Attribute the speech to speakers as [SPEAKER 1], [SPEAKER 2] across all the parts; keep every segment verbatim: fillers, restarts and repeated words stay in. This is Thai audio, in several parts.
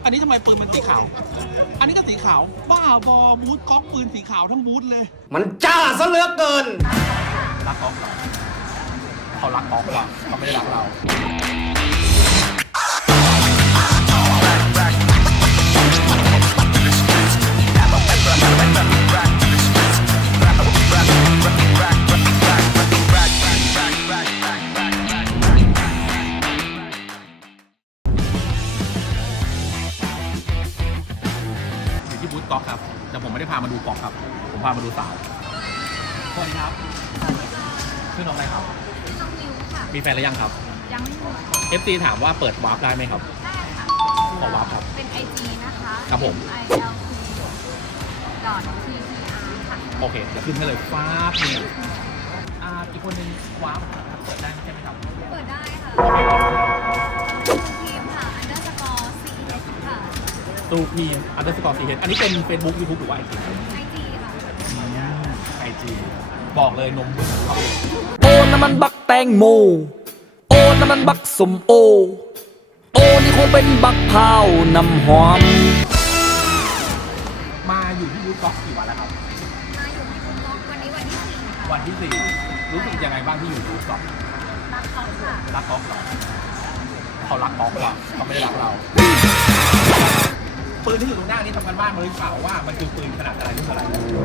[SPEAKER 1] อันนี้ทำไมปืนมันสีขาว อันนี้ก็สีขาว บ้าบอบูธก๊อกปืนสีขาวทั้งบูธเลย
[SPEAKER 2] มันจ้าซะเหลือเกิน
[SPEAKER 1] รักก๊อกเหรอเขารักก๊อกว่ะเขาไม่ได้รักเรา อยู่ที่บูธก๊อกครับ แต่ผมไม่ได้พามาดูก๊อกครับ ผมพามาดูสาวสวัสดีครับชื่อน้องอะไรครับ
[SPEAKER 3] น้องมิวค่ะ
[SPEAKER 1] มีแฟนหรือยังครับ
[SPEAKER 3] ยังไม่หมด
[SPEAKER 1] เอฟ ซี ถามว่าเปิดวาร์ปได้ไหมครับ
[SPEAKER 3] ได้ค่ะ
[SPEAKER 1] ขอวาร์ปครับ
[SPEAKER 3] เป็น ไอ จี นะคะ
[SPEAKER 1] ครับผม
[SPEAKER 3] ไอ แอล ที ดอท ที พี อาร์ ค่ะ
[SPEAKER 1] โอเคเดี๋ยวขึ้นให้เลยฟ้าบเนี่ยอ่าอีกคนนึงวาร์ปครับเปิดได้ใช่ไหมครับ
[SPEAKER 3] เปิดได้ค่ะทีมค่ะ underscore ซี เอช ค่ะ
[SPEAKER 1] ตูพีอันเดอร์สกอร์ซีเฮดอันนี้เป็น Facebook YouTube หรือว่าไอจี
[SPEAKER 3] ไอ จี ค่ะ
[SPEAKER 1] ไอจีบอกเลยนมบุญครับ
[SPEAKER 4] โอ้น้ำมันบักแตงโมโอ้น้ำมันบักสมโอโอ้นี่คงเป็นบักพร้าวน้ำหอม
[SPEAKER 1] มาอยู่ที่บูธก๊อกกี่วันแล้วครับ
[SPEAKER 3] มาอยู่ที่คุณก๊อกวันนี้วันที่สี่ค่ะ
[SPEAKER 1] วันที่สี่รู้สึกยังไงบ้างที่อยู่บูธก๊อก
[SPEAKER 3] รักเขาค่ะ
[SPEAKER 1] รักก๊อกเหรอเขารักก๊อกเหรอเขาไม่ได้รักเรา ปืนที่อยู่ตรงหน้านี้ทำกันบ้านมาหรือเปล่าว่ามันคือปืนขนาดอะไรรุ่นอะไร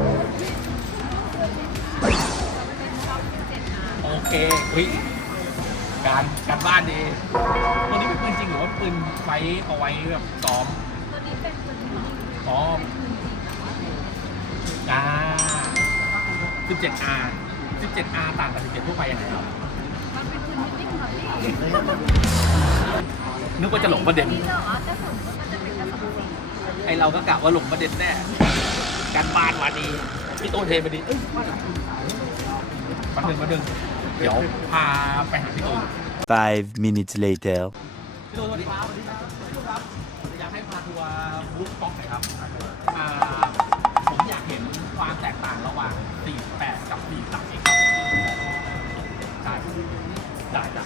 [SPEAKER 3] เป็นก๊อกเจ็ดอาร์
[SPEAKER 1] โอเคเฮ้ยการการบ้านดีตัวนี้เป็นปืนจริงหรือว่าปืนไว้เอาไว้แบบซ้อม
[SPEAKER 3] ตัวนี้เป็นปืนจริง
[SPEAKER 1] ซ้อมอ่า สิบเจ็ด อาร์ สิบเจ็ด อาร์ ต่างกับสิบเจ็ดทั่วไปยังไงครับ
[SPEAKER 3] มันเป็นปืนนิ่งๆแบบนี้
[SPEAKER 1] นึกว่าจะหลงประเด็น
[SPEAKER 3] นี่เหรอกระสุนมันจะเป็นกระสุนสี
[SPEAKER 1] ไอเราก็กะว่าหลงประเด็นแน่ การบ้านมาดีพี่โตเทมาดีเอ้ยมาดึงมาดึงเดี๋ยวพาไปหาพี่ตูน
[SPEAKER 5] Five minutes later.
[SPEAKER 1] พี่ตูนสวัสดีครับสวัสดีครับพี่ตูนครับอยากให้พาทัวร์บูธก๊อกหน่อยครับอ่าผมอยากเห็นความแตกต่างระหว่างสี่สิบแปดกับสี่สิบสามเองครับได้ได้จ้ะ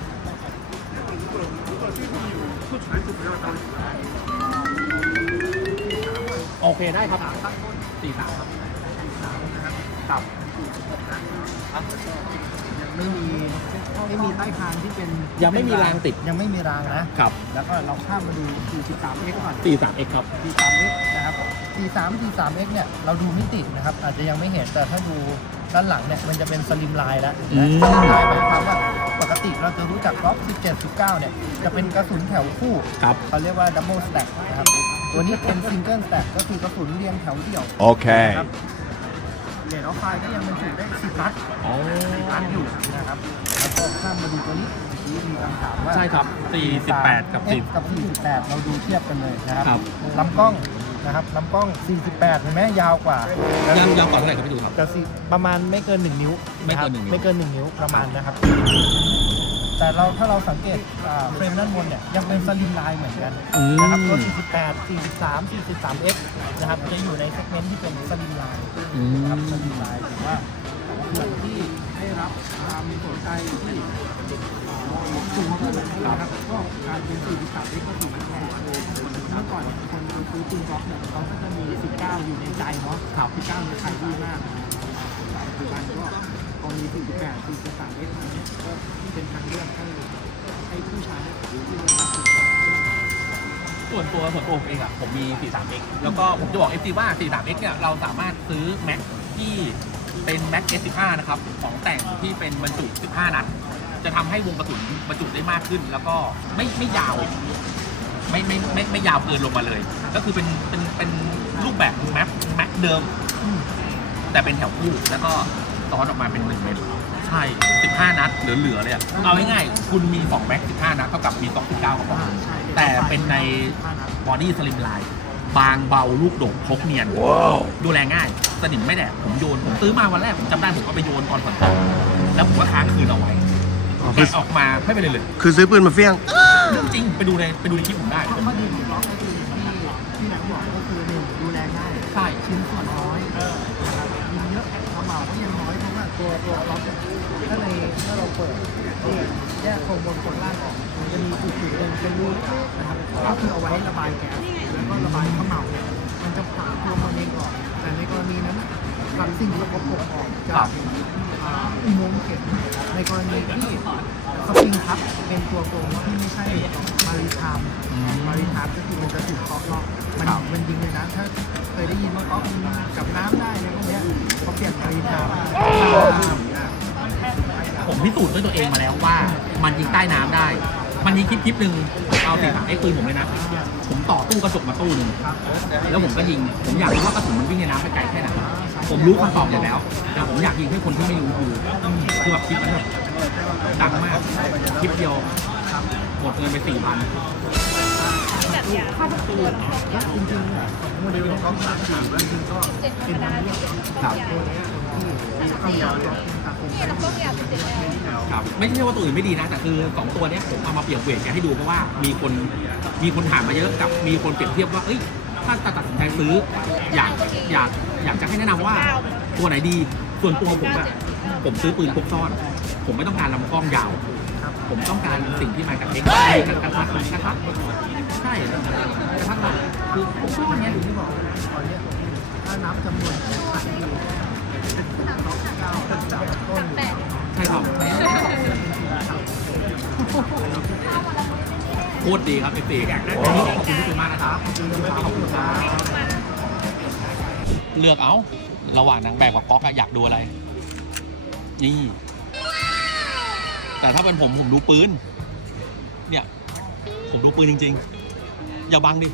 [SPEAKER 1] โอเคได้ครับสี่สามครับครับ
[SPEAKER 6] ไม่มีไม่มีใต้คางที่เป็น
[SPEAKER 1] ยังไม่มีรางติด
[SPEAKER 6] ยังไม่มีรางนะครับ แล้วก็เราข้ามมาดู สี่สิบสามเอ็กซ์ ก่อน
[SPEAKER 1] สี่สามเอ็กซ์ครับ
[SPEAKER 6] สี่สิบสามเอ็กซ์ นะครับ สี่สิบสาม สี่สิบสามเอ็กซ์ เนี่ยเราดูไม่ติดนะครับอาจจะยังไม่เห็นแต่ถ้าดูด้านหลังเนี่ยมันจะเป็นสลิมไลน์แล้ว
[SPEAKER 1] อืม
[SPEAKER 6] สลิมไลน์หมายความว่าปกติเราจะรู้จักก๊อกสิบเจ็ด สิบเก้าเนี่ยจะเป็นกระสุนแถวคู่
[SPEAKER 1] ครับ
[SPEAKER 6] เขาเรียกว่าดับเบิลสแต็กนะครับตัวนี้เป็นซิงเกิลสแต็กก็คือกระสุนเรียงแถวเดี่ยว
[SPEAKER 5] Okay.
[SPEAKER 6] นะครับเลนออฟไฟก็ยังบรรจุได้สิบนัด
[SPEAKER 1] อ๋อ
[SPEAKER 6] ร้านอยู่นะครับ แล้วก็ข้ามมาดูตัวนี้ที่มีคำถามว่า
[SPEAKER 1] ใช่ครับสี่สิบแปดกับ
[SPEAKER 6] เอ็กซ์กับ สี่สิบแปด เราดูเทียบกันเลยนะครับ
[SPEAKER 1] ครับ
[SPEAKER 6] ลำกล้องนะครับลำกล้อง สี่สิบแปด เห็นไหมยาวกว่าแล้ว
[SPEAKER 1] ยาวๆกว่าเท่าไหร่ครับพี่ดูครับ
[SPEAKER 6] จะสี่ประมาณไม่เกิน หนึ่ง นิ้ว
[SPEAKER 1] ไม่เกิน
[SPEAKER 6] ะครับ
[SPEAKER 1] หนึ่งนิ้ว
[SPEAKER 6] ไม่เกิน หนึ่ง นิ้วประมาณนะครับ แต่เราถ้าเราสังเกตอ่าเฟรมด้านบนเนี่ยยังเป็นสลิมไลน์เหมือนกันนะครับตัว สี่สิบแปด สี่สิบสาม สี่สิบสามเอ็กซ์ นะครับจะอยู่ในเซกเมนต์ที่เป็นสลิมไลน์
[SPEAKER 1] อืม
[SPEAKER 6] นะครับสลิมไลน์ถือว่าส่วนที่ได้รับความสนใจที่สูงขึ้นนะครับก็การเป็น สี่สิบสามเอ็กซ์ ก็ถือว่าแพงเมื่อก่อนคนซื้อปืนบล็อกเนี่ยเขาก็จะมี สิบเก้า อยู่ในใจเนาะสิบเก้าเนี่ยขายดีมากปัจจุบันก็พอมี สี่สิบแปด สี่สิบสามเอ็กซ์ อันนี้ก็เป็นทางเลือกให้ให้ผู้ใช้หรือที่จะตัดสินใจ
[SPEAKER 1] ส่วนตัวส่วนตัวผมเองอ่ะผมมี สี่สิบสามเอ็กซ์ แล้วก็ผมจะบอก เอฟ ซี ว่า สี่สิบสามเอ็กซ์ เนี่ยเราสามารถซื้อแม็กที่เป็นแม็ก เอส สิบห้า นะครับของแต่งที่เป็นบรรจุ สิบห้า นัด จะทำให้วงกระสุนบรรจุได้มากขึ้น แล้วก็ไม่ไม่ยาวไม่ไม่ไม่ไม่ยาวเกินลงมาเลย ก็คือเป็นเป็นเป็นรูปแบบแม็กแม็กเดิม แต่เป็นแถวคู่แล้วก็ซ้อนออกมาเป็นหนึ่งเม็ดใช่ สิบห้า นัดเหลือๆเลยอะเอาง่ายๆคุณมีสองแม็ก สิบห้า นัดเท่ากับมีสอง สิบเก้ากระบอกแต่เป็นในบอดี้สลิมไลน์บางเบาลูกโด่งพกเนียน ดูแลง่ายสนิมไม่แดกผมโยน ผมซื้อมาวันแรก ผมจำได้ผมก็ไปโยนก่อนฝนตกแล้วผมก็ค้างคืนเอาไว้แกะออกมาไม่เป็นไรเลย
[SPEAKER 2] คือซื้อปืนมาเฟี้ยง
[SPEAKER 1] เรื่องจริงไปดูในไปดูในคลิปผมได้
[SPEAKER 6] ข้อดีของบล็อกก็คือที่ที่หนังบอกก็คือหนึ่งดูแลง่าย
[SPEAKER 1] ใช่
[SPEAKER 6] ชิ้นส่วนน้อยนะครับยิงเยอะความเหมาก็ยังน้อยเพราะว่าตัวตัวบล็อกเนี่ยถ้าในถ้าเราเปิดที่แยกโครงบนโครงล่างออกมันจะมีจุดจุดหนึ่งเป็นรูนะครับก็คือเอาไว้ระบายแก๊สแล้วก็ระบายข้าวเหมามันจะผ่านตัวมันเองก่อนแต่ในกรณีนั้นทำสิ่งสกปรกออกจากอ่าอุโมงค์เข็มในกรณีที่สปริงพับเป็นตัวโกงที่ไม่ใช่มาริทามมาริทามก็คือมันจะถูกเคาะล็อกมันมันยิงเลยนะถ้าเคยได้ยินว่าเคาะกับน้ำได้ในพวกเนี้ยเขาเปลี่ยนมาริทาม
[SPEAKER 1] ผมพิสูจน์ด้วยตัวเองมาแล้วว่ามันยิงใต้น้ำได้ มันมีคลิปคลิปหนึ่งเอาสี่สามเอ็กซ์ปืนผมเลยนะ ผมต่อตู้กระจกมาตู้หนึ่งแล้วผมก็ยิง ผมอยากรู้ว่ากระสุนมันวิ่งในน้ำไปไกลแค่ไหน ผมรู้คำตอบอยู่แล้ว แต่ผมอยากยิงให้คนที่ไม่รู้ดูคือแบบคลิปมันแบบดังมาก คลิปเดียวหมดเงินไปสี่พัน
[SPEAKER 3] จัดยาเข้าประตูแล้วก็ยา
[SPEAKER 6] จริงๆเนี่ยโมเดลของเขาสามสี่จริงๆก็
[SPEAKER 3] เจ็ดธรรมดาเจ็ด
[SPEAKER 6] ครับตัวเนี้ยที่เข้ายาวตัวตาคม
[SPEAKER 3] นี่เราต้องยาเป็นเจ็ดแล้ว
[SPEAKER 1] ครับไม่ใช่ว่าตัวอื่นไม่ดีนะ แต่คือสองตัวเนี้ยผมเอามาเปรียบเทียบกันให้ดูเพราะว่ามีคนมีคนถามมาเยอะกับมีคนเปรียบเทียบว่าเอ้ยถ้าจะตัดสินใจซื้ออยากอยากอยากจะให้แนะนำว่าตัวไหนดีส่วนตัวผมอะผมซื้อปืนพกซ่อน ผมไม่ต้องการลำกล้องยาว ผมต้องการสิ่งที่มากับเอ็กซ์กระทัดกระทัดใช่กระทัดคือพกซ่อนเนี้ย
[SPEAKER 6] ที่บอกตอนเนี้ยถ้านับจำนวนของขายอยู่เก้าเป็นสามต้น
[SPEAKER 3] แปด
[SPEAKER 1] ใช่ครับโคตรดีครับเอฟซีวันนี้ขอบคุณทุกคนมากนะครับขอบคุณครับเลือกเอาระหว่างนางแบบกับก๊อกอะอยากดูอะไร นี่ แต่ถ้าเป็นผมผมดูปืน เนี่ย ผมดูปืนจริงๆ อย่าบังดิ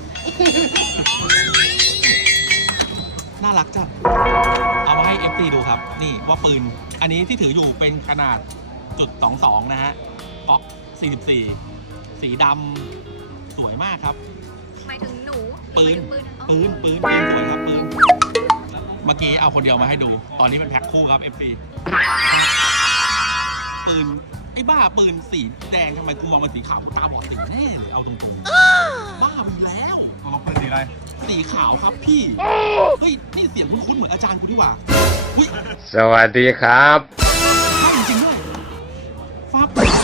[SPEAKER 1] น่ารักจังเอามาให้ เอฟ ซี ดูครับ นี่ว่าปืน อันนี้ที่ถืออยู่เป็นขนาดจุดสองสองนะฮะก๊อกสี่สิบสี่สีดำสวยมากครับ
[SPEAKER 3] หมายถึงหนู
[SPEAKER 1] ปืน
[SPEAKER 3] ปืน
[SPEAKER 1] ปืน ปืน ปืนสวยครับ ปืน เมื่อกี้เอาคนเดียวมาให้ดู ตอนนี้เป็นแพ็คคู่ครับ เอฟ ซี ปืน ไอ้บ้าปืนสีแดงทำไมกูมองเป็นสีขาวกูตาบอดสีแน่เลยเอาตรงๆ บ้ามีแล้วเราปืนสีอะไร สีขาวครับพี่ เฮ้ย นี่เสียงคุ้นๆเหมือนอาจารย์กูที่ว่าอุ้ย
[SPEAKER 2] สวัสดีครับ
[SPEAKER 1] ใช่จริงๆด้วยฟ้าปืน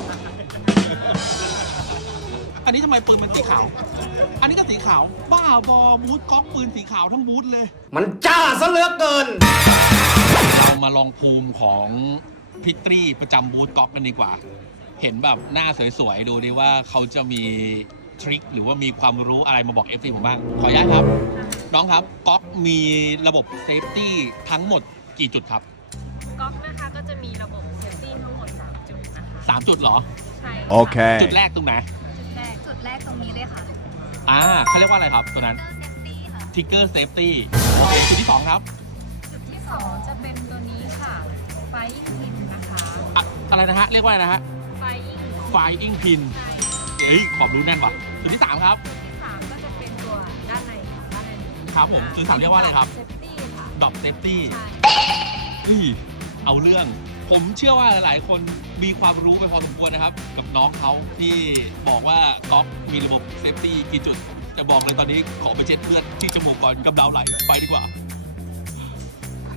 [SPEAKER 1] อันนี้ทำไมปืนมันสีขาว อันนี้ก็สีขาว บ้าบอบูทก๊อกปืนสีขาวทั้งบูทเลย
[SPEAKER 2] มันจ้าซะเหลือเกิน
[SPEAKER 1] เรามาลองภูมิของพิตรีประจำบูธก๊อกกันดีกว่า เห็นแบบหน้าสวยๆ ดูดิว่าเขาจะมีทริคหรือว่ามีความรู้อะไรมาบอก เอฟ ซี ผมบ้าง ขออนุญาตครับ น้องครับก๊อกมีระบบเซฟตี้ทั้งหมดกี่จุดครับ
[SPEAKER 7] ก๊อกนะคะก็จะมีระบบเซฟตี้ทั้งหมดสามจุดนะคะ
[SPEAKER 1] สามจุดเหรอ
[SPEAKER 7] ใช่
[SPEAKER 2] โอเค
[SPEAKER 1] จุดแรกตรงไหน
[SPEAKER 3] จุดแรกจุดแรกตรงนี้เลยค่ะ
[SPEAKER 1] อ่าเขาเรียกว่าอะไรครับตัวนั้น
[SPEAKER 3] เซฟตี้ค่ะ
[SPEAKER 1] ทิกเกอร์เซฟตี้จุดที่สองครับ
[SPEAKER 7] จุดที่สองจะเป็นตัวนี้ค่ะไฟอิงพินนะคะ
[SPEAKER 1] อะอะไรนะฮะ เรียกว่าอะไรนะฮะ
[SPEAKER 7] ไฟอิง
[SPEAKER 1] ไฟอิงพิน
[SPEAKER 7] ใช่
[SPEAKER 1] เฮ้ยขอบรู้แน่นว่ะจุดที่สามครับ
[SPEAKER 7] ที่สามก็จะเป็นตัวด้านในค่ะด้านในนี้
[SPEAKER 1] ครับผมจุดที่สามเรียกว่าอะไรครับ
[SPEAKER 7] เซฟตี้ค่ะ
[SPEAKER 1] ดอปเซฟตี้
[SPEAKER 7] ใช่
[SPEAKER 1] เฮ้ยเอาเรื่อง ผมเชื่อว่าหลายๆ คนมีความรู้ไปพอสมควรนะครับ กับน้องเขาที่บอกว่าก๊อกมีระบบเซฟตี้กี่จุด แต่บอกเลยตอนนี้ขอไปเช็ดเลือดที่จมูกก่อนกำเดาไหลไปดีกว่า